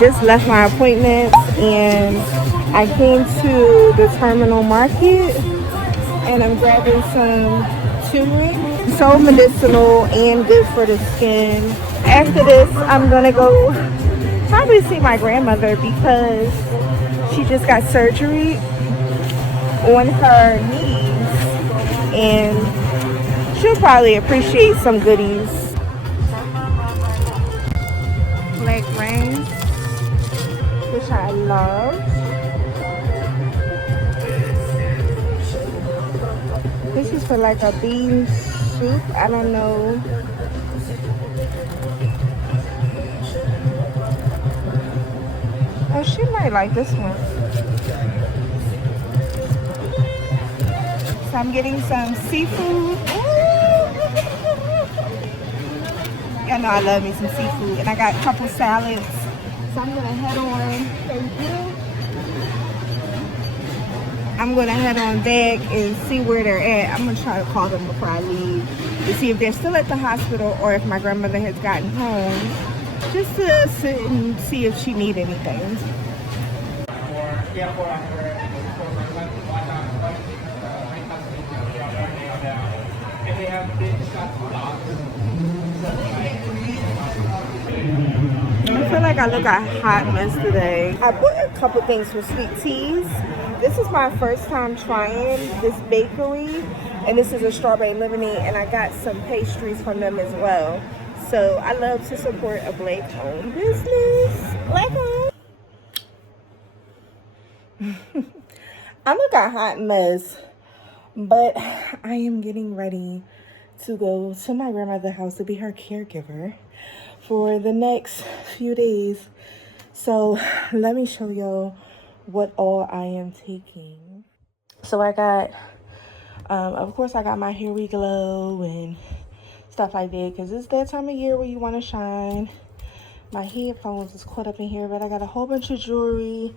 Just left my appointment and I came to the terminal market and I'm grabbing some turmeric. So medicinal and good for the skin. After this, I'm gonna go probably see my grandmother because she just got surgery on her knees and she'll probably appreciate some goodies. Black Rants, which I love. This is for like a bean soup. I don't know. Oh, she might like this one. So I'm getting some seafood. Y'all know I love me some seafood. And I got a couple salads. So I'm gonna head on. Thank you. I'm gonna head on back and see where they're at. I'm gonna try to call them before I leave to see if they're still at the hospital or if my grandmother has gotten home. Just to sit and see if she needs anything. I feel like I look a hot mess today. I bought a couple things for sweet teas. This is my first time trying this bakery, and this is a strawberry lemonade, and I got some pastries from them as well. So I love to support a Black-owned business. Black-owned. I look a hot mess, but I am getting ready to go to my grandmother's house to be her caregiver for the next few days. So let me show y'all what all I am taking. So I got, of course I got my Here We Glow and stuff like that because it's that time of year where you want to shine. My headphones is caught up in here, but I got a whole bunch of jewelry,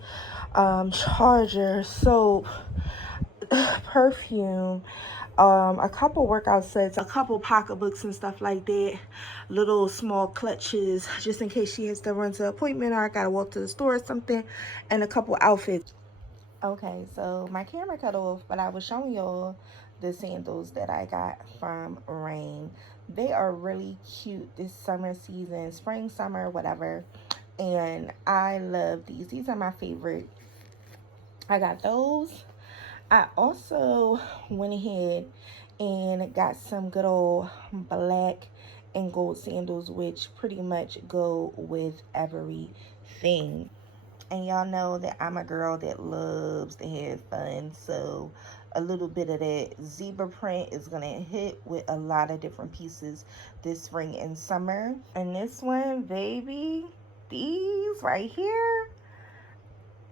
charger, soap, perfume, a couple workout sets, a couple pocketbooks and stuff like that, little small clutches just in case she has to run to an appointment or I gotta walk to the store or something, and a couple outfits. Okay, so my camera cut off, but I was showing y'all the sandals that I got from Rain. They are really cute this summer season, spring, summer, whatever, and I love these. These are my favorite. I got those. I also went ahead and got some good old black and gold sandals, which pretty much go with everything. And y'all know that I'm a girl that loves to have fun, so a little bit of that zebra print is gonna hit with a lot of different pieces this spring and summer. And this one, baby, these right here,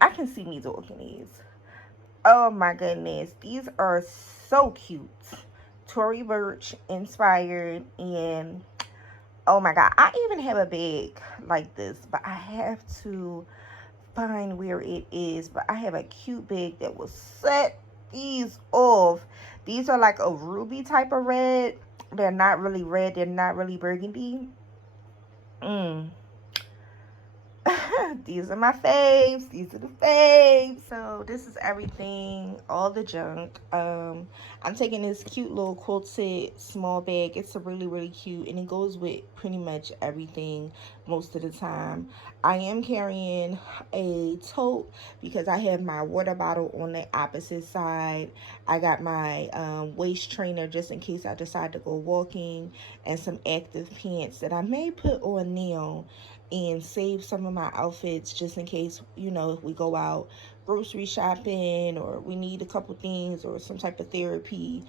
I can see me talking these. Oh my goodness, these are so cute. Tory Burch inspired, and oh my god, I even have a bag like this, but I have to find where it is. But I have a cute bag that will set these off. These are like a ruby type of red. They're not really red, they're not really burgundy. These are my faves. These are the faves. So this is everything, all the junk. I'm taking this cute little quilted small bag. It's a really cute, and it goes with pretty much everything most of the time. I am carrying a tote because I have my water bottle on the opposite side. I got my waist trainer just in case I decide to go walking, and some active pants that I may put on now and save some of my outfits just in case, you know, if we go out grocery shopping or we need a couple things or some type of therapy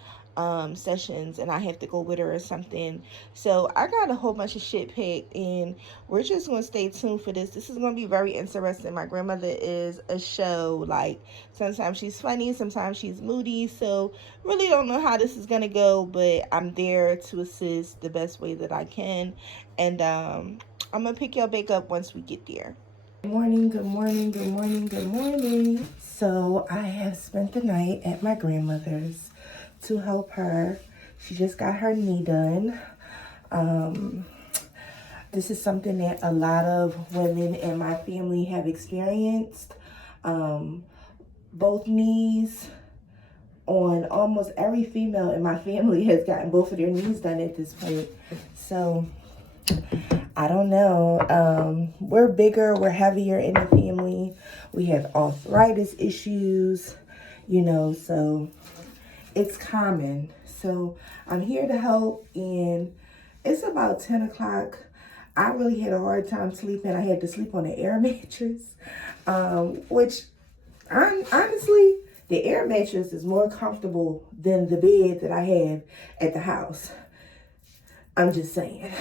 sessions and I have to go with her or something. So I got a whole bunch of shit packed, and we're just gonna stay tuned for this. This is gonna be very interesting. My grandmother is a show. Like, sometimes she's funny, sometimes she's moody, so really don't know how this is gonna go, but I'm there to assist the best way that I can. And I'm gonna pick y'all back up once we get there. Good morning, good morning, good morning, good morning. So I have spent the night at my grandmother's to help her. She just got her knee done. This is something that a lot of women in my family have experienced. Both knees on almost every female in my family has gotten both of their knees done at this point. So I don't know. We're bigger, we're heavier in the family. We have arthritis issues, you know, so it's common. So I'm here to help, and it's about 10 o'clock. I really had a hard time sleeping. I had to sleep on an air mattress, which honestly, the air mattress is more comfortable than the bed that I have at the house. I'm just saying.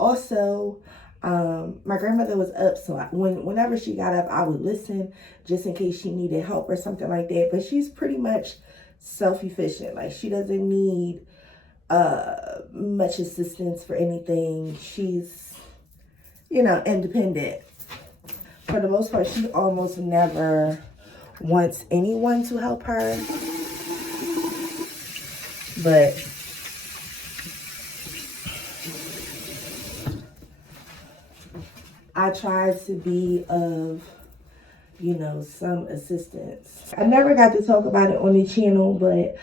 Also, my grandmother was up, so whenever she got up, I would listen just in case she needed help or something like that. But she's pretty much self-efficient. Like, she doesn't need much assistance for anything. She's, you know, independent. For the most part, she almost never wants anyone to help her. But I try to be of, you know, some assistance. I never got to talk about it on the channel, but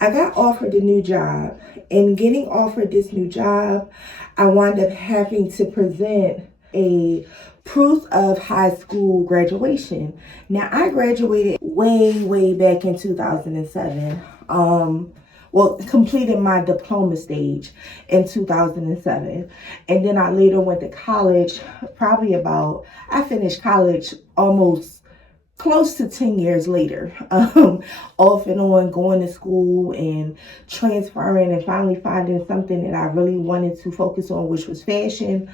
I got offered a new job. And getting offered this new job, I wound up having to present a proof of high school graduation. Now, I graduated way back in 2007. Well, completed my diploma stage in 2007. And then I later went to college, I finished college almost close to 10 years later, off and on, going to school and transferring and finally finding something that I really wanted to focus on, which was fashion.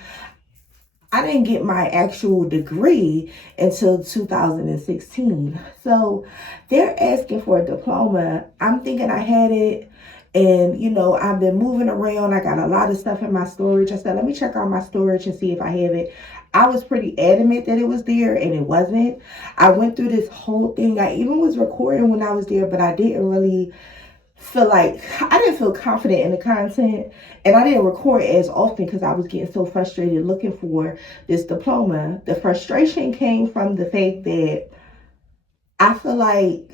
I didn't get my actual degree until 2016. So they're asking for a diploma. I'm thinking I had it. And, you know, I've been moving around. I got a lot of stuff in my storage. I said, let me check out my storage and see if I have it. I was pretty adamant that it was there, and it wasn't. I went through this whole thing. I even was recording when I was there, but I didn't really I didn't feel confident in the content, and I didn't record as often because I was getting so frustrated looking for this diploma. The frustration came from the fact that I feel like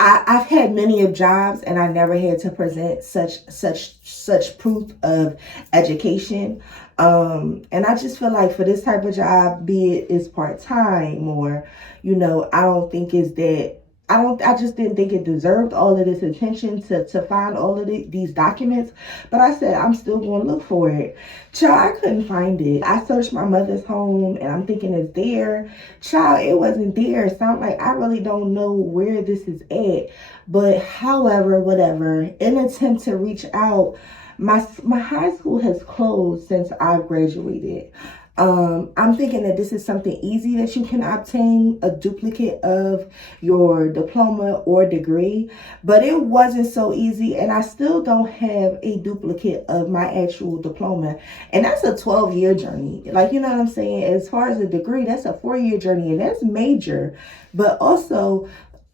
I've had many of jobs, and I never had to present such proof of education. And I just feel like for this type of job, be it is part-time or, you know, I just didn't think it deserved all of this attention to find all of these documents. But I said, I'm still going to look for it. Child, I couldn't find it. I searched my mother's home, and I'm thinking it's there. Child, it wasn't there. So I'm like, I really don't know where this is at. But however, whatever, in an attempt to reach out, my high school has closed since I've graduated. I'm thinking that this is something easy that you can obtain, a duplicate of your diploma or degree, but it wasn't so easy, and I still don't have a duplicate of my actual diploma, and that's a 12-year journey. Like, you know what I'm saying? As far as a degree, that's a 4-year journey, and that's major, but also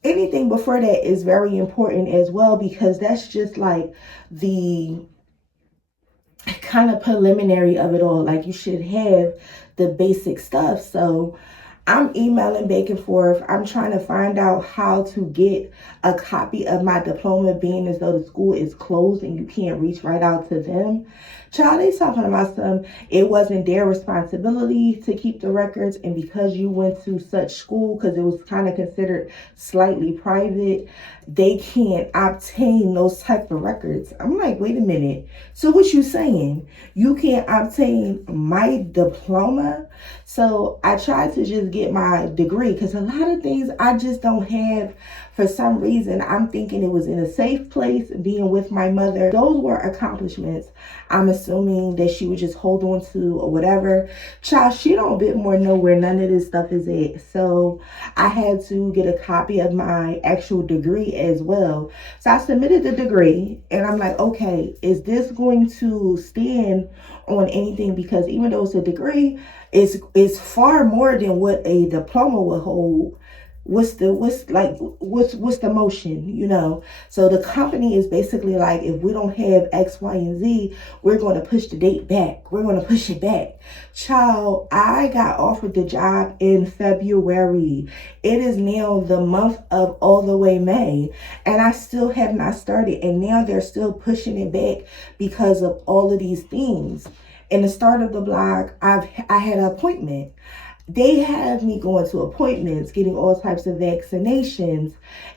anything before that is very important as well, because that's just like the kind of preliminary of it all. Like, you should have the basic stuff. So I'm emailing back and forth. I'm trying to find out how to get a copy of my diploma, being as though the school is closed and you can't reach right out to them. Child, they talking about it wasn't their responsibility to keep the records, and because you went to such school, because it was kind of considered slightly private, they can't obtain those type of records. I'm like, wait a minute. So what you saying? You can't obtain my diploma? So I tried to just get my degree, because a lot of things I just don't have. For some reason, I'm thinking it was in a safe place, being with my mother. Those were accomplishments I'm assuming that she would just hold on to or whatever. Child, she don't a bit more know where none of this stuff is at. So I had to get a copy of my actual degree as well. So I submitted the degree, and I'm like, okay, is this going to stand on anything? Because even though it's a degree, it's far more than what a diploma would hold. what's the motion, you know? So the company is basically like, if we don't have X, Y, and Z, we're going to push the date back. We're going to push it back. Child, I got offered the job in February. It is now the month of all the way May, and I still have not started. And now they're still pushing it back because of all of these things. In the start of the blog, I had an appointment. They have me going to appointments, getting all types of vaccinations,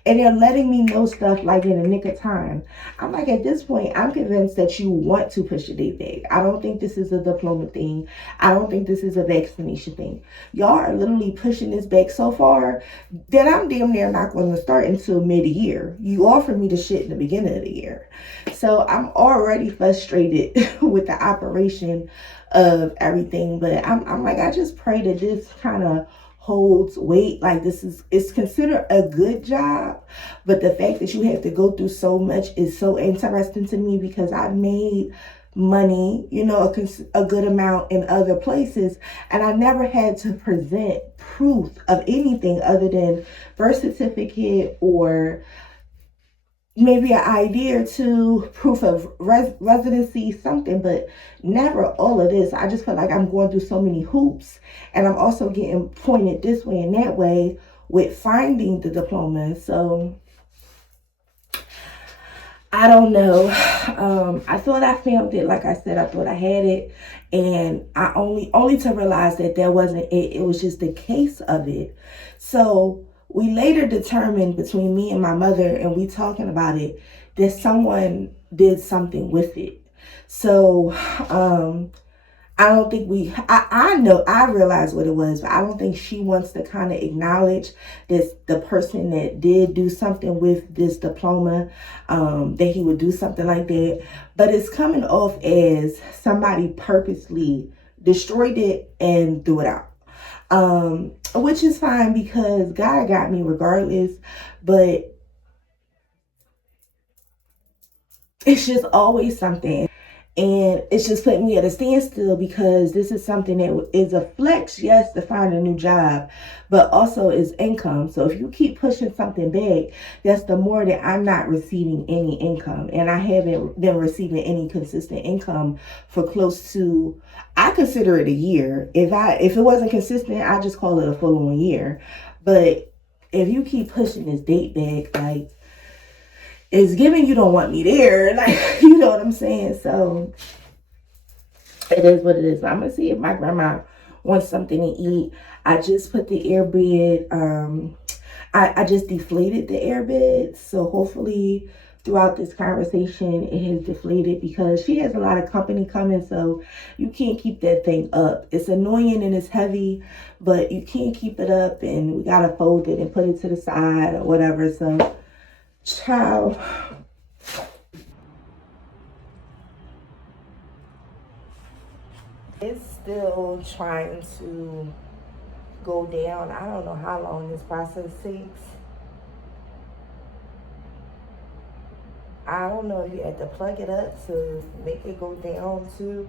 and they're letting me know stuff like in the nick of time. I'm like, at this point, I'm convinced that you want to push the date back. I don't think this is a diploma thing. I don't think this is a vaccination thing. Y'all are literally pushing this back so far that I'm damn near not going to start until mid-year. You offered me the shit in the beginning of the year. So I'm already frustrated with the operation of everything, but I'm like, I just pray that this kind of holds weight. Like, it's considered a good job, but the fact that you have to go through so much is so interesting to me, because I've made money, you know, a good amount in other places, and I never had to present proof of anything other than birth certificate or maybe an ID or two, proof of residency, something, but never all of this. I just feel like I'm going through so many hoops, and I'm also getting pointed this way and that way with finding the diploma. So I don't know. I thought I found it. Like I said, I thought I had it, and I only to realize that that wasn't it. It was just the case of it. So we later determined, between me and my mother, and we talking about it, that someone did something with it. So I don't think I know, I realized what it was, but I don't think she wants to kind of acknowledge this, the person that did do something with this diploma, that he would do something like that. But it's coming off as somebody purposely destroyed it and threw it out. Which is fine, because God got me regardless, but it's just always something. And it's just putting me at a standstill, because this is something that is a flex, yes, to find a new job, but also is income. So if you keep pushing something back, that's the more that I'm not receiving any income. And I haven't been receiving any consistent income for close to, I consider it a year. If it wasn't consistent, I just call it a full-on year. But if you keep pushing this date back, like, it's giving you don't want me there. Like, you know what I'm saying? So it is what it is. I'm going to see if my grandma wants something to eat. I just put the airbed, I just deflated the airbed. So hopefully throughout this conversation, it has deflated, because she has a lot of company coming. So you can't keep that thing up. It's annoying and it's heavy, but you can't keep it up, and we got to fold it and put it to the side or whatever. So child, it's still trying to go down. I don't know how long this process takes. I don't know if you have to plug it up to make it go down too.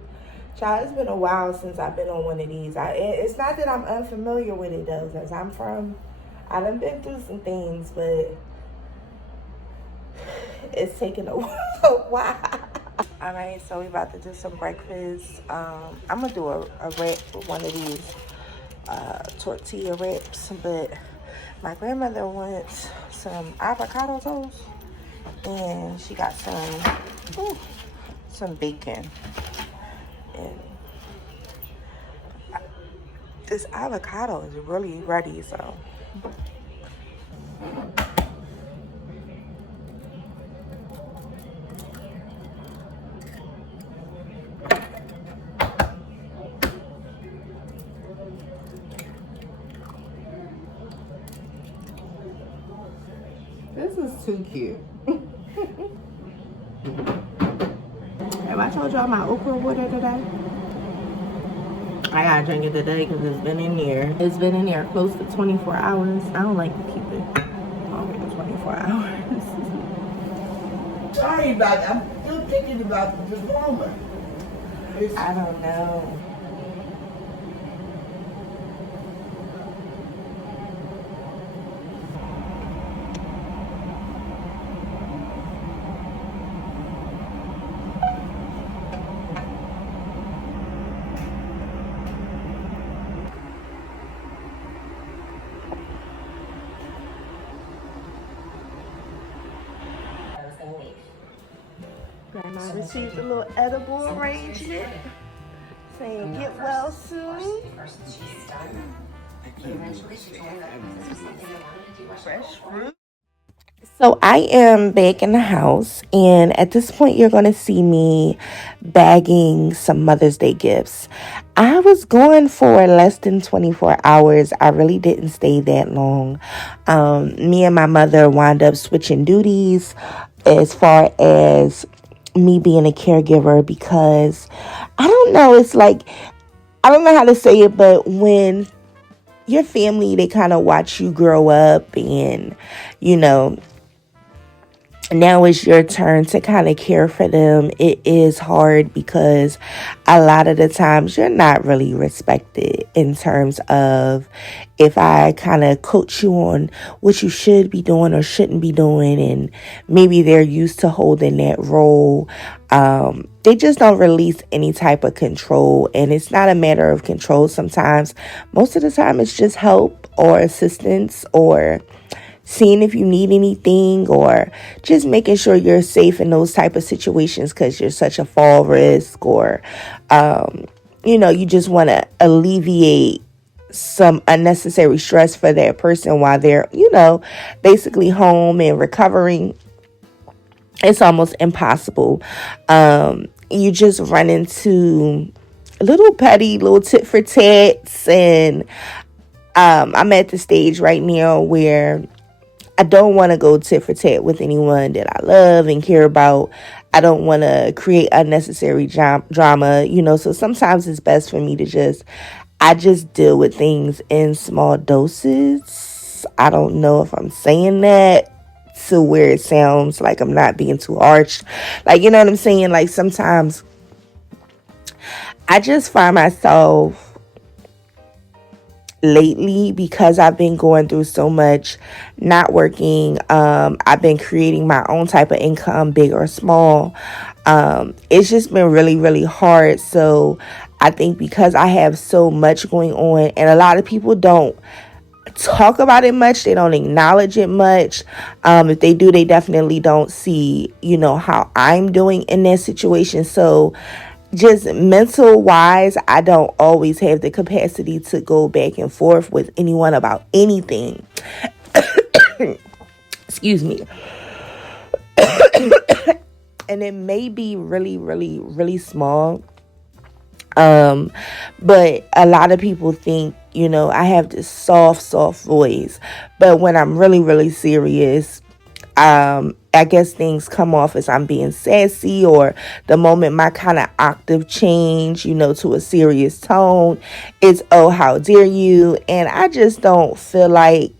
Child, it's been a while since I've been on one of these. It's not that I'm unfamiliar with it though, because I done been through some things, but it's taking a while. All right, so we about to do some breakfast. I'm gonna do a wrap with one of these tortilla wraps, but my grandmother wants some avocado toast, and she got some bacon. And this avocado is really ready, so. This is too cute. Have I told y'all my okra water today? I gotta drink it today because it's been in there. It's been in there close to 24 hours. I don't like to keep it longer than 24 hours. Sorry about that. I'm still thinking about the diploma. I don't know. I received a little edible arrangement saying get well soon. Fresh fruit. So I am back in the house, and at this point you're going to see me bagging some Mother's Day gifts. I was gone for less than 24 hours. I really didn't stay that long. Me and my mother wound up switching duties as far as me being a caregiver, because I don't know, it's like, I don't know how to say it, but when your family, they kind of watch you grow up, and you know, now it's your turn to kind of care for them. It is hard because a lot of the times you're not really respected in terms of if I kind of coach you on what you should be doing or shouldn't be doing, and maybe they're used to holding that role. They just don't release any type of control, and it's not a matter of control sometimes. Most of the time it's just help or assistance, or seeing if you need anything, or just making sure you're safe in those type of situations because you're such a fall risk, or you just want to alleviate some unnecessary stress for that person while they're basically home and recovering. It's almost impossible. You just run into little tit for tats, and I'm at the stage right now where I don't want to go tit for tat with anyone that I love and care about. I don't want to create unnecessary drama, so sometimes it's best for me to just deal with things in small doses. I don't know if I'm saying that to where it sounds like I'm not being too harsh. Like, you know what I'm saying? Like, sometimes I just find myself lately, because I've been going through so much, not working, I've been creating my own type of income, big or small. It's just been really, really hard. So I think because I have so much going on, and a lot of people don't talk about it much, they don't acknowledge it much. If they do, they definitely don't see how I'm doing in that situation. So just mental wise, I don't always have the capacity to go back and forth with anyone about anything. Excuse me. And it may be really, really, really small. But a lot of people think, I have this soft voice. But when I'm really, really serious, I guess things come off as I'm being sassy, or the moment my kind of octave change, to a serious tone, it's, oh, how dare you? And I just don't feel like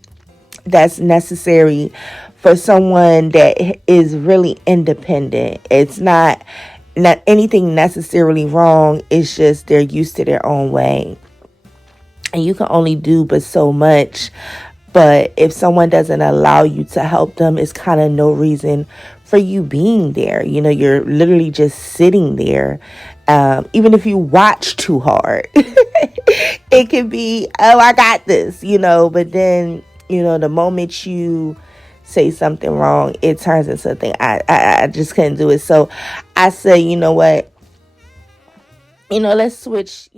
that's necessary for someone that is really independent. It's not anything necessarily wrong. It's just they're used to their own way, and you can only do but so much. But if someone doesn't allow you to help them, it's kind of no reason for you being there. You're literally just sitting there. Even if you watch too hard, it can be, oh, I got this, but then, the moment you say something wrong, it turns into something. I just couldn't do it. So I say, you know what? Let's switch,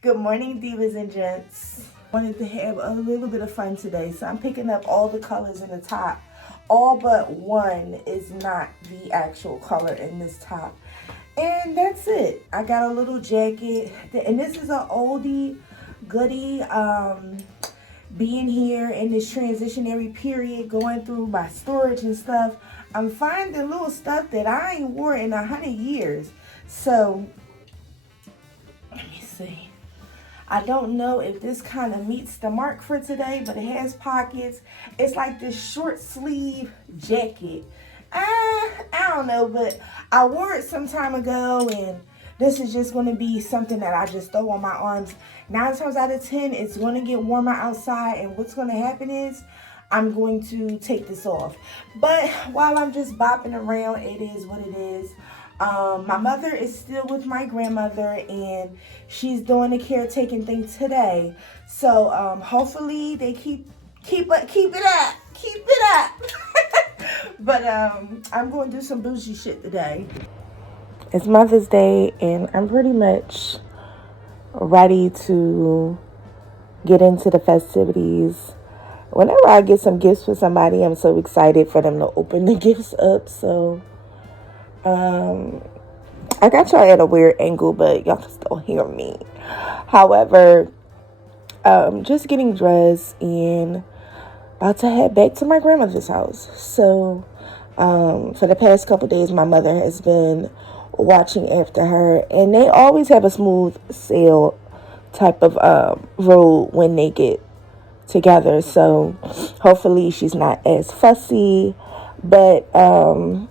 Good morning, divas and gents. Wanted to have a little bit of fun today, so I'm picking up all the colors in the top. All but one is not the actual color in this top, and that's it. I got a little jacket, and this is an oldie goodie. Being here in this transitionary period, going through my storage and stuff, I'm finding little stuff that I ain't wore in 100 years. So let me see. I don't know if this kind of meets the mark for today, but it has pockets. It's like this short sleeve jacket. I don't know, but I wore it some time ago, and this is just going to be something that I just throw on my arms. 9 times out of 10, it's going to get warmer outside, and what's going to happen is I'm going to take this off. But while I'm just bopping around, it is what it is. My mother is still with my grandmother, and she's doing the caretaking thing today. So hopefully they keep it up. But I'm going to do some bougie shit today. it's Mother's Day, and I'm pretty much ready to get into the festivities. Whenever I get some gifts for somebody, I'm so excited for them to open the gifts up. So, I got y'all at a weird angle, but y'all can still hear me. However, just getting dressed and about to head back to my grandmother's house. So, for the past couple days, my mother has been watching after her, and they always have a smooth sail type of road when they get together. So hopefully she's not as fussy, but I'm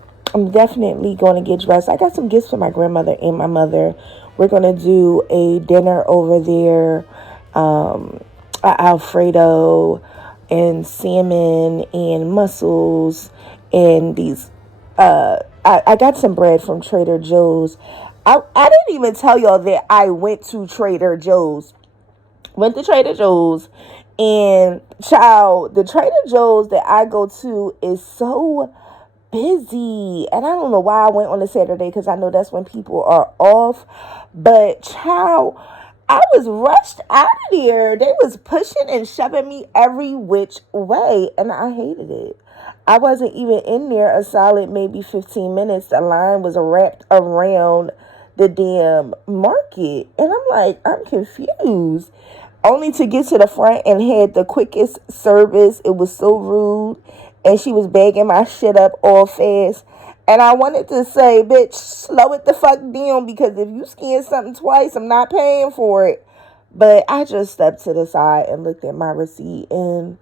definitely going to get dressed. I got some gifts for my grandmother and my mother. We're going to do a dinner over there, a Alfredo and salmon and mussels and these I got some bread from Trader Joe's. I didn't even tell y'all that I went to Trader Joe's. Went to Trader Joe's, and child, the Trader Joe's that I go to is so busy. And I don't know why I went on a Saturday, because I know that's when people are off. But child, I was rushed out of there. They was pushing and shoving me every which way, and I hated it. I wasn't even in there a solid maybe 15 minutes. The line was wrapped around the damn market. And I'm like, I'm confused. Only to get to the front and had the quickest service. It was so rude. And she was bagging my shit up all fast. And I wanted to say, bitch, slow it the fuck down, because if you scan something twice, I'm not paying for it. But I just stepped to the side and looked at my receipt, and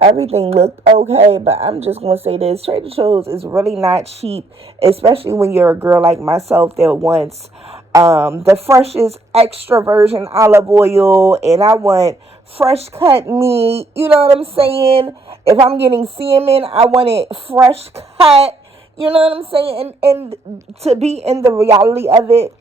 everything looked okay. But I'm just going to say this. Trader Joe's is really not cheap, especially when you're a girl like myself that wants the freshest extra virgin olive oil, and I want fresh cut meat. You know what I'm saying? If I'm getting salmon, I want it fresh cut. You know what I'm saying? And to be in the reality of it,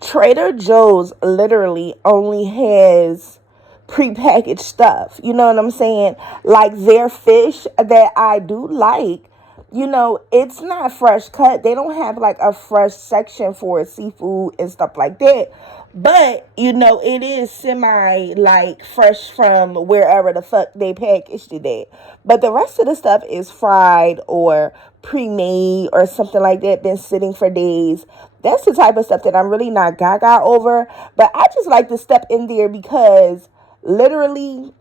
Trader Joe's literally only has prepackaged stuff. You know what I'm saying? Like their fish that I do like, you know, it's not fresh cut. They don't have like a fresh section for seafood and stuff like that. But, you know, it is semi like fresh from wherever the fuck they packaged it at. But the rest of the stuff is fried or pre-made or something like that, been sitting for days. That's the type of stuff that I'm really not gaga over. But I just like to step in there because literally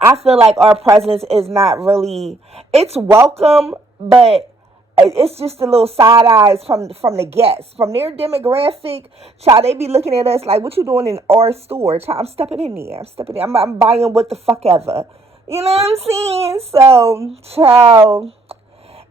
I feel like our presence is not really, it's welcome, but it's just a little side eyes from the guests, from their demographic. Child, they be looking at us like, what you doing in our store? Child, I'm stepping in there. I'm buying what the fuck ever. You know what I'm saying? So, child,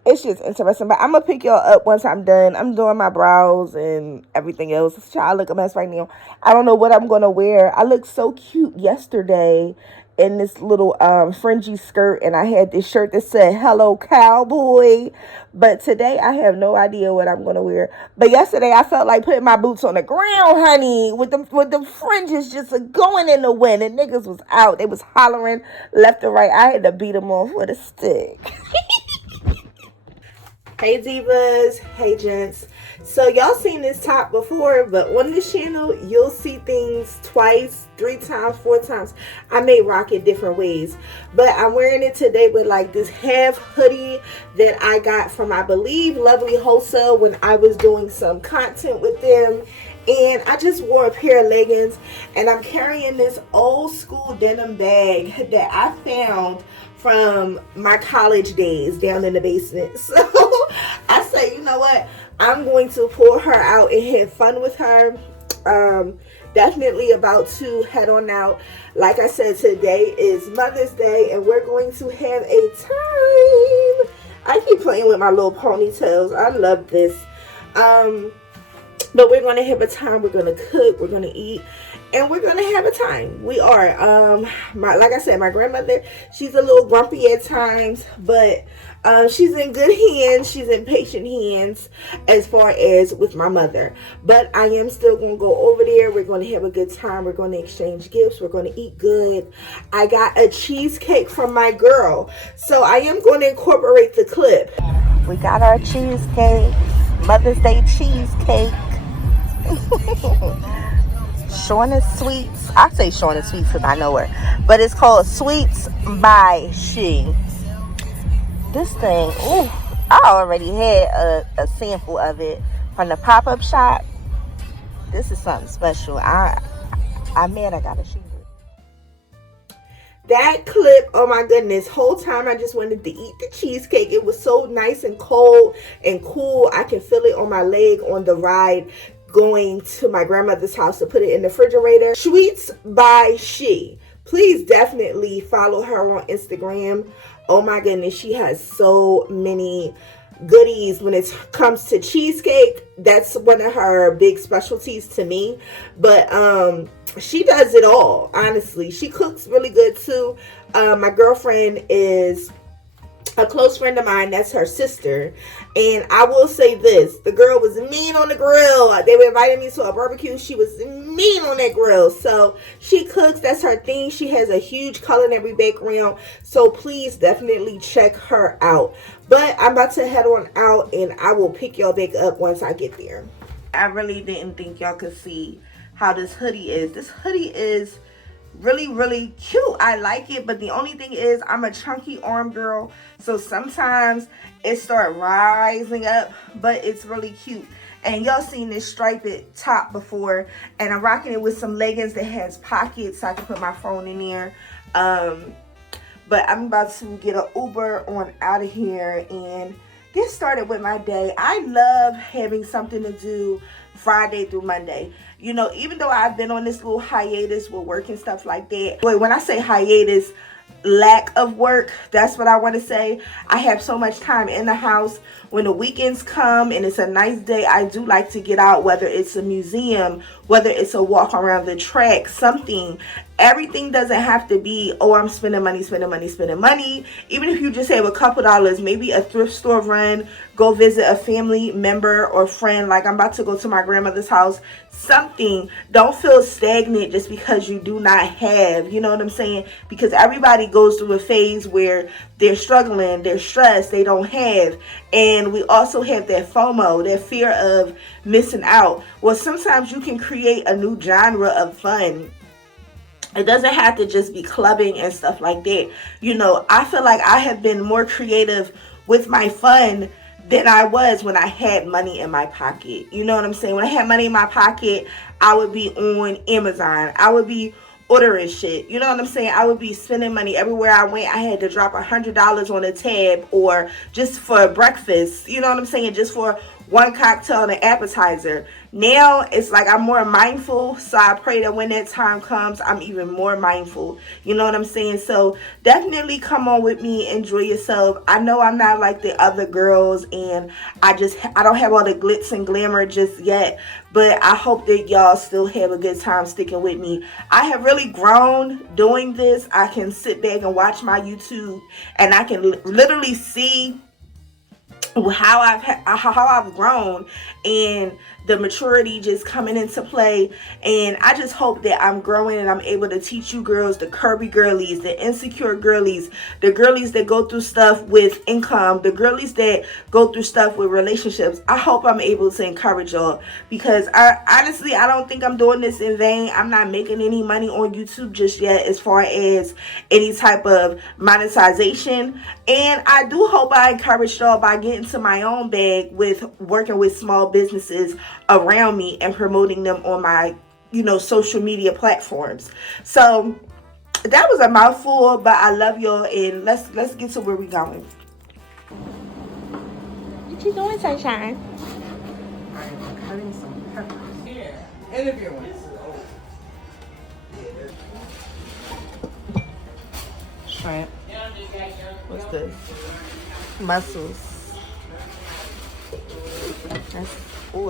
it's just interesting. But I'm going to pick y'all up once I'm done. I'm doing my brows and everything else. Child, I look a mess right now. I don't know what I'm going to wear. I looked so cute yesterday in this little fringy skirt, and I had this shirt that said hello cowboy. But today I have no idea what I'm gonna wear. But yesterday I felt like putting my boots on the ground, honey, with the fringes just going in the wind, and niggas was out. They was hollering left and right. I had to beat them off with a stick. Hey divas, hey gents. So y'all seen this top before, but on this channel you'll see things twice, 3 times, 4 times. I may rock it different ways, but I'm wearing it today with like this half hoodie that I got from, I believe, Lovely Wholesale when I was doing some content with them. And I just wore a pair of leggings, and I'm carrying this old school denim bag that I found from my college days down in the basement. So I say, you know what? I'm going to pull her out and have fun with her. Definitely about to head on out. Like I said, today is Mother's Day, and we're going to have a time. I keep playing with my little ponytails. I love this. But we're going to have a time. We're going to cook. We're going to eat. And we're going to have a time. We are. Like I said, my grandmother, she's a little grumpy at times. But she's in good hands. She's in patient hands as far as with my mother. But I am still going to go over there. We're going to have a good time. We're going to exchange gifts. We're going to eat good. I got a cheesecake from my girl. So I am going to incorporate the clip. We got our cheesecake. Mother's Day cheesecake. Shawna Sweets. I say Shawna Sweets because I know her. But it's called Shweets by She. This thing, ooh, I already had a sample of it from the pop-up shop. This is something special. I'm mad I got a shoe. That clip, oh my goodness, whole time I just wanted to eat the cheesecake. It was so nice and cold and cool. I can feel it on my leg on the ride going to my grandmother's house to put it in the refrigerator. Shweets by She. Please definitely follow her on Instagram. Oh my goodness, she has so many goodies when it comes to cheesecake. That's one of her big specialties to me. But she does it all, honestly. She cooks really good too. My girlfriend is a close friend of mine. That's her sister. And I will say this, the girl was mean on the grill. They were inviting me to a barbecue. She was mean on that grill. So she cooks. That's her thing. She has a huge culinary background. So please definitely check her out. But I'm about to head on out and I will pick y'all back up once I get there. I really didn't think y'all could see how this hoodie is. This hoodie is really cute. I like it, but the only thing is I'm a chunky arm girl, so sometimes it start rising up, but it's really cute. And y'all seen this striped top before, and I'm rocking it with some leggings that has pockets so I can put my phone in there. But I'm about to get an Uber on out of here and get started with my day. I love having something to do Friday through Monday. You know, even though I've been on this little hiatus with work and stuff like that. Wait, when I say hiatus, lack of work, that's what I want to say. I have so much time in the house. When the weekends come and it's a nice day, I do like to get out, whether it's a museum, whether it's a walk around the track, something. Everything doesn't have to be, oh, I'm spending money. Even if you just have a couple dollars, maybe a thrift store run, go visit a family member or friend. Like I'm about to go to my grandmother's house. Something. Don't feel stagnant just because you do not have, you know what I'm saying? Because everybody goes through a phase where they're struggling, they're stressed, they don't have. And we also have that FOMO, that fear of missing out. Well, sometimes you can create a new genre of fun. It doesn't have to just be clubbing and stuff like that. You know, I feel like I have been more creative with my fun than I was when I had money in my pocket. You know what I'm saying? When I had money in my pocket, I would be on Amazon. I would be ordering shit. You know what I'm saying? I would be spending money everywhere I went. I had to drop $100 on a tab or just for breakfast. You know what I'm saying? Just for one cocktail and an appetizer. Now it's like I'm more mindful, so I pray that when that time comes, I'm even more mindful. You know what I'm saying? So definitely come on with me, enjoy yourself. I know I'm not like the other girls, and I don't have all the glitz and glamour just yet, but I hope that y'all still have a good time sticking with me. I have really grown doing this. I can sit back and watch my YouTube, and I can literally see how I've grown and the maturity just coming into play. And I just hope that I'm growing and I'm able to teach you girls, the curvy girlies, the insecure girlies, the girlies that go through stuff with income, the girlies that go through stuff with relationships. I hope I'm able to encourage y'all, because honestly, I don't think I'm doing this in vain. I'm not making any money on YouTube just yet as far as any type of monetization. And I do hope I encourage y'all by getting to my own bag with working with small businesses around me and promoting them on my, you know, social media platforms. So that was a mouthful, but I love y'all, and let's get to where we going. What you doing, sunshine? I'm cutting some peppers. Yeah, interviewing. Shrimp. What's this? Mussels.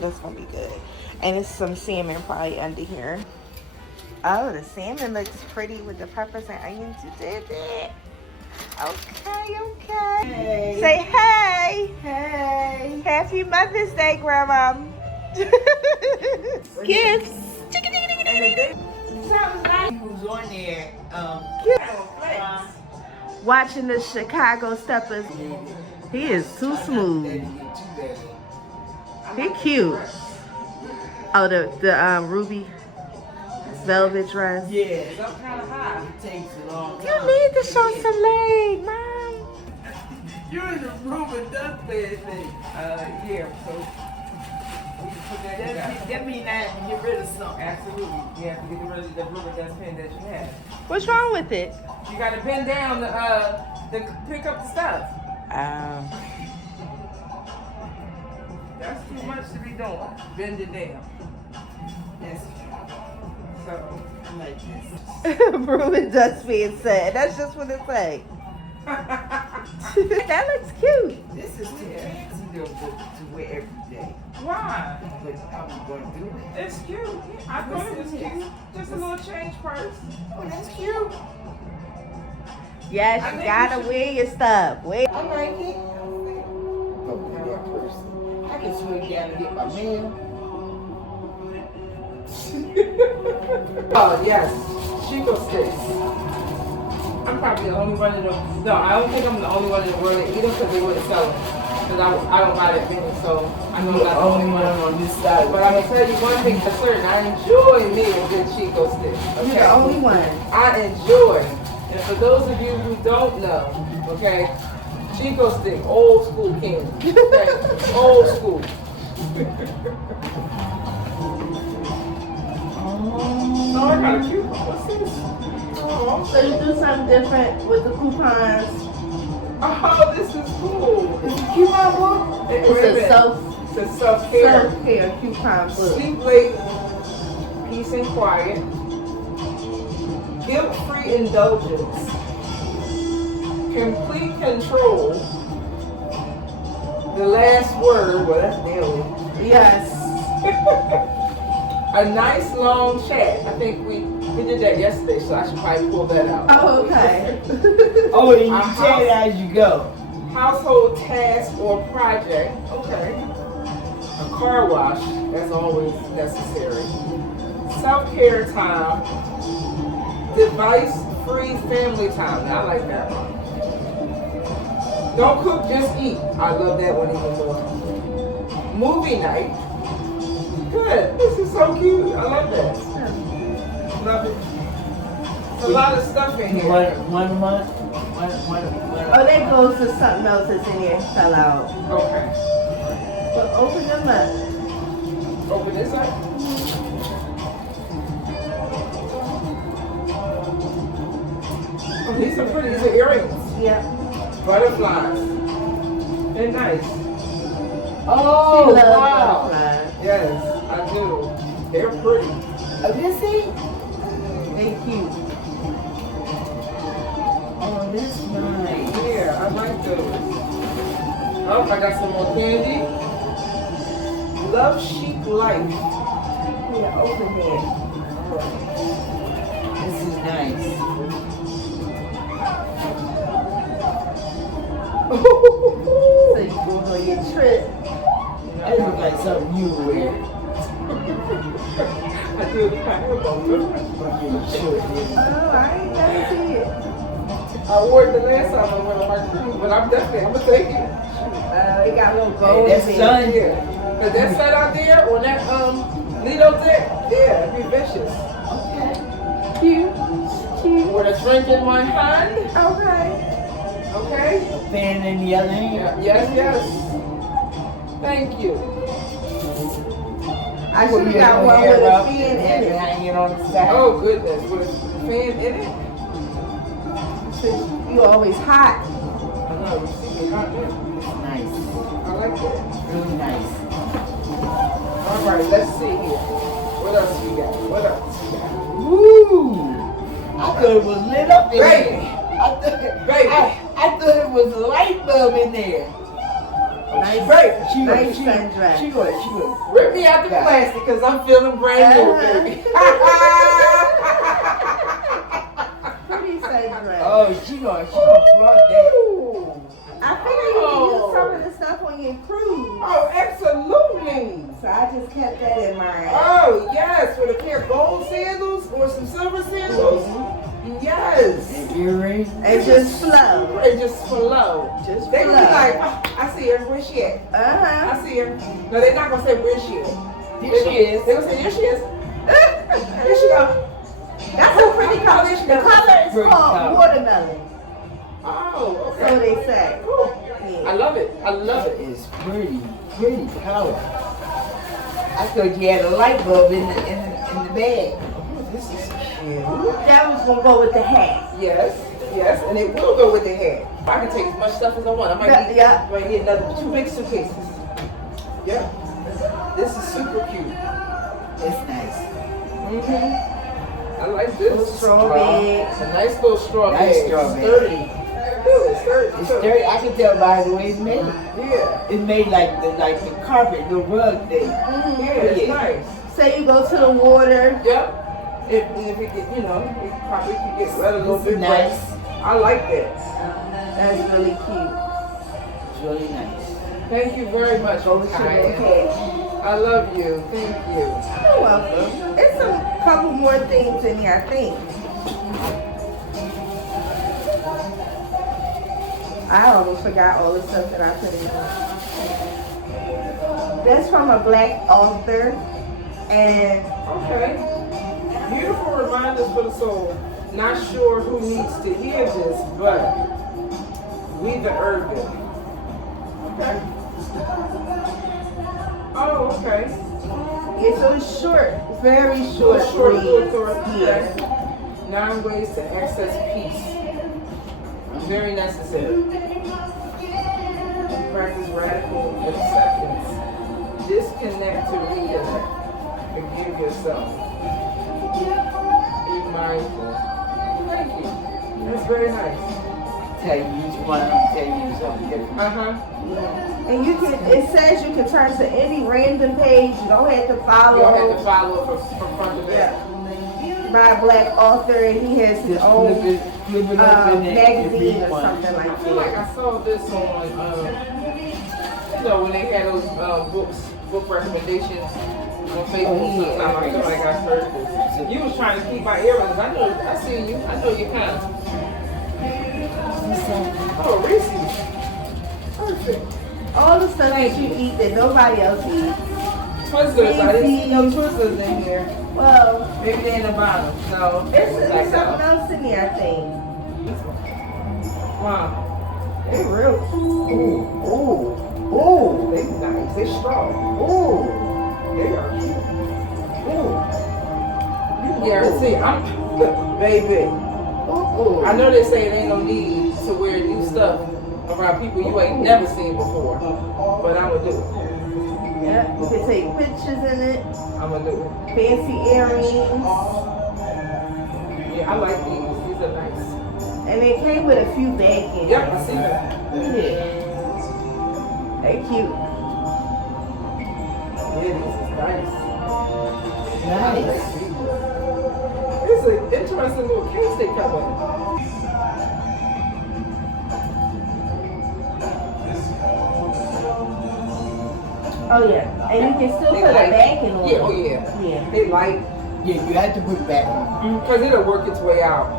That's gonna be good. And it's some salmon probably under here. Oh, the salmon looks pretty with the peppers and onions. You did it. Okay. Hey. Say hey. Hey. Happy Mother's Day, Grandma. Gifts. Who's on there? Watching the Chicago Steppers. He is too smooth. He cute. Oh, the ruby velvet dress. Yeah, it's up kind of high. It takes a long time. You need to show some leg, Mom. You're in the room with dustpan thing. Yeah, so we can put that that means that get rid of something. Absolutely. You have to get rid of the rubber dustpan that you have. What's wrong with it? You got to bend down to pick up the stuff. That's too much to be doing. Bend it down. Yes. So, like this. Ruben dustpan said. That's just what it say. That looks cute. This is too fancy to wear every day. Why? But I'm going to do it. It's cute. I thought it was cute. Just a little change purse. Oh, that's cute. Yes, you gotta wear your stuff. Wait. I like it. Okay, that person. I can swing down and get my mail. Oh, yes. Chico sticks. I'm probably the only one in the... No, I don't think I'm the only one in the world that eat them because they wouldn't sell them. Because I don't buy that many, so I know I'm not the only one on this side. But I'm going to tell you one thing for certain. I enjoy me a good Chico stick. Okay? You're the only one. I enjoy. And for those of you who don't know, okay, Chico stick, old school candy. Okay? Old school. Oh, I got a coupon. What's this? Oh, So you do something different with the coupons. oh, this is cool. It's a coupon book? It's a self-care. self-care coupon book. Sleep late, peace and quiet, guilt-free indulgence, complete control, the last word, well that's daily. Yes. A nice long chat. I think we did that yesterday, so I should probably pull that out. Oh, okay. Oh, and you chat as you go. Household task or project. Okay. A car wash. That's always necessary. Self-care time. Device-free family time. Now, I like that one. Don't cook, just eat. I love that one even more. Movie night. Good. This is so cute. I love that. Love it. There's a lot of stuff in here. One month. Oh, that goes to something else that's in here. Fell out. Okay. But open them up. Open this up. Oh, these are pretty. These are earrings. Yeah. Butterflies. They're nice. Oh, She loves wow. butterflies. Yes, I do. They're pretty. This is? They cute. Oh, this nice. Yeah, I like those. Oh, I got some more candy. Love Chic Life. Yeah, open here. This is nice. So you go on your trip. That looks like something you would wear. I do the kind of Oh, I ain't never see it. I wore it the last time I went on my cruise, but I'm gonna take it. It got little Hey, gold that's in it. sun. Yeah. Cause that set out there on that Lido deck, yeah, it'd be vicious. Cute. Cute. With a drink in my hand, Okay. okay? A fan in the other hand. Yeah, yes. Thank you. I should have got one with a fan in it. Hanging on the side. Oh goodness, with a fan in it? Since you always hot. I know, you see me hot there. Nice. I like that. Really nice. All right, let's see here. What else we got? What else we got? Woo! I thought it was lit up in Baby. there. Baby. I thought it was a light bulb in there. Nice, Baby. nice sundress. She would. Rip me out the plastic because I'm feeling brand new, baby. Pretty sundress. Oh, she gonna flaunt that. I figured you could use some of the stuff on your cruise. Oh, absolutely. So I just kept that in mind. Oh, yes, with a pair of gold sandals or some silver sandals. Yes. Earrings. And just flow. And just flow. Just They gonna be flow. like, oh, I see her. Where she at? Uh-huh. I see her. No, they're not gonna say where she is. Here she is. They're gonna say, here she is. Here she go. That's a pretty color. There she The goes. color is Pretty called color. watermelon. Oh, So okay. they say. Cool. Yeah. I love it. I love That it. is pretty color. I thought you had a light bulb in the bag. Oh, this is cute. That was gonna go with the hat. Yes, yes, and it will go with the hat. I can take as much stuff as I want. I might need, Yeah. might need another 2 big suitcases. Yeah. This is super cute. It's nice. I like this. Little straw bag. It's a nice little straw Nice bag. straw bag. Sturdy. It's sturdy. It's dirty. I can tell by the way it's made. Yeah. It's made like the carpet, the rug thing. Yeah, it's Yeah. nice. Say you go to the water. Yep. If it get, you know, it probably can get wet a little This is bit. but nice. I like that. That's really cute. It's really nice. Thank you very much, Go to the Kaya. hat. I love you. Thank you. You're welcome. It's a couple more things in here, I think. I almost forgot all the stuff that I put in here. That's from a black author. And Okay. Beautiful reminders for the soul. Not sure who needs to hear this, but we the urban. Okay. Oh, okay. it's a short, very short, Short read. okay. 9 ways to access peace. Very necessary. Practice radical acceptance. Disconnect to reconnect. Forgive yourself. Be mindful. Thank you. That's very nice. Tell you each one of them tell you something different. And you can, it says you can turn to any random page. You don't have to follow. You don't have to follow from front to back. By a black author, and he has his Just own flip it up in there. magazine or something I like feel like that. I saw this on, you know, when they had those book recommendations on Facebook. Sometime I feel like I heard this. You was trying to keep my earrings. I see you. I know you kind of. Oh, Reese's. Perfect. All the stuff that you eat that nobody else eats. Twizzlers. I didn't see no Twizzlers in here. Well, Maybe they're in the bottom. No. there's something else in there, I think. Wow. They real. Oh, They nice. They strong. oh, They are cute. oh, You can guarantee. I'm, baby. oh. I know they say it ain't no need to wear new stuff around people you ain't never seen before, but I'm gonna do it. Yeah, you can take pictures in it. I'm gonna do it. Fancy earrings. Yeah, I like these. These are nice. And it came with a few bag in. Yep, I see them. Yeah. They cute. Yeah, this is nice. Nice. It's an interesting little case they come in. Oh yeah, and you can still They put a light. bag in one. Yeah, oh yeah. Yeah. They light Yeah, you have to put it back on. because it'll work its way out.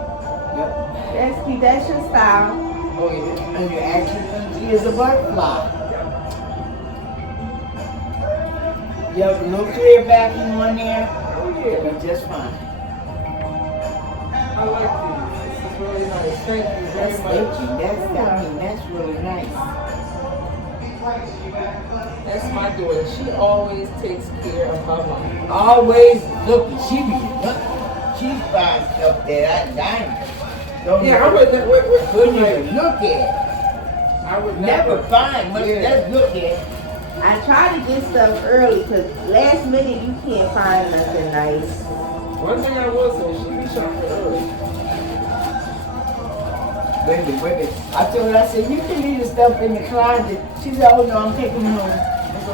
Yep. That's cute. That's your style. Oh yeah. And you actually is a butterfly. You have a little clear backing on there, Oh yeah. but just fine. I like these. This is really nice. Thank you very That's much. itchy. That's really nice. That's my daughter. She always takes care of her mom. Always looking. She be looking. She finds stuff that I don't Yeah, I would. couldn't even look at. I would Never find much. Yeah. Let's look at. I try to get stuff early because last minute you can't find nothing nice. One thing I will say, she be shopping early. Wait a minute. I told her, I said, you can leave the stuff in the closet. She said, oh no, I'm taking it home.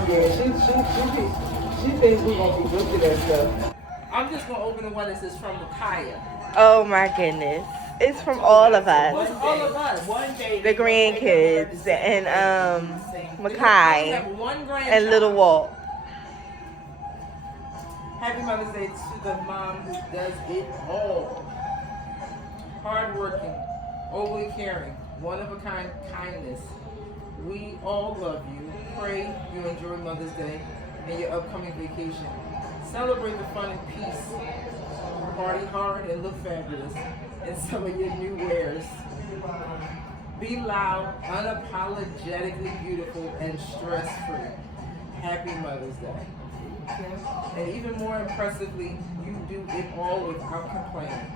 Yeah, she thinks we're gonna be looking at stuff. I'm just gonna open the one that says from MAKIAH. Oh my goodness. It's from all of us. What's all of us? One day. The grandkids and We Makai have one grandchild. and Little Walt. Happy Mother's Day to the mom who does it all. Hardworking, overly caring, one-of-a-kind kindness. We all love you. Pray you enjoy Mother's Day and your upcoming vacation. Celebrate the fun and peace. Party hard and look fabulous in some of your new wares. Be loud, unapologetically beautiful, and stress-free. Happy Mother's Day. And even more impressively, you do it all without complaining.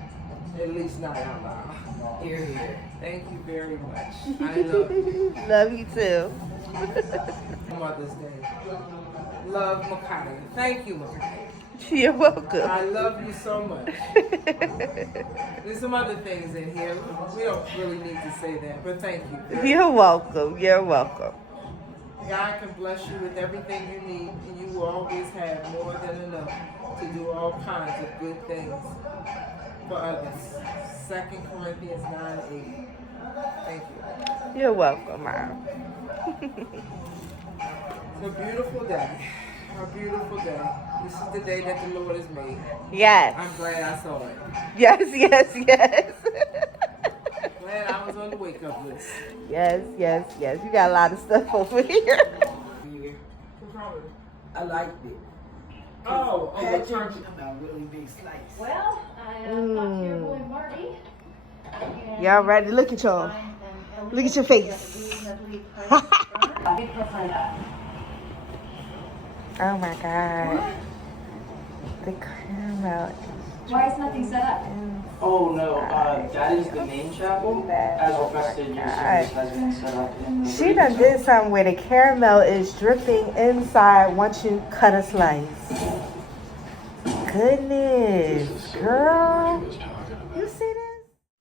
At least not out loud. Here, here. Thank you very much. I love you. Love you too. Mother's Day. Love, MAKIAH. Thank you, MAKIAH. You're welcome. I love you so much. There's some other things in here. We don't really need to say that, but thank you. You're welcome. You're welcome. God can bless you with everything you need, and you will always have more than enough to do all kinds of good things for others. 2 Corinthians 9:8. Thank you. You're welcome, Mom. It's a beautiful day. A beautiful day. This is the day that the Lord has made. Yes. I'm glad I saw it. Yes, yes, yes. Glad I was on the wake-up list. Yes, yes, yes. You got a lot of stuff over here. Here. What's wrong with it? I liked it. Oh, the Patrick, turkey. about really big slice. Well, I talked to your boy Marty. and Y'all ready? Look at y'all. Look at your face. Oh my God. The caramel. Why is nothing set up? Oh no, that is the main chapel. As requested, your service has been set up. She done did something where the caramel is dripping inside once you cut a slice. Goodness, girl. You see this?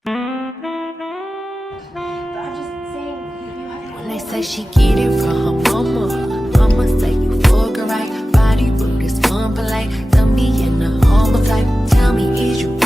I'm just saying, you have When they say she get it from her mama, mama say you fuck her right. Body rude is unpolite. Tell me in the humble type. Tell me, is you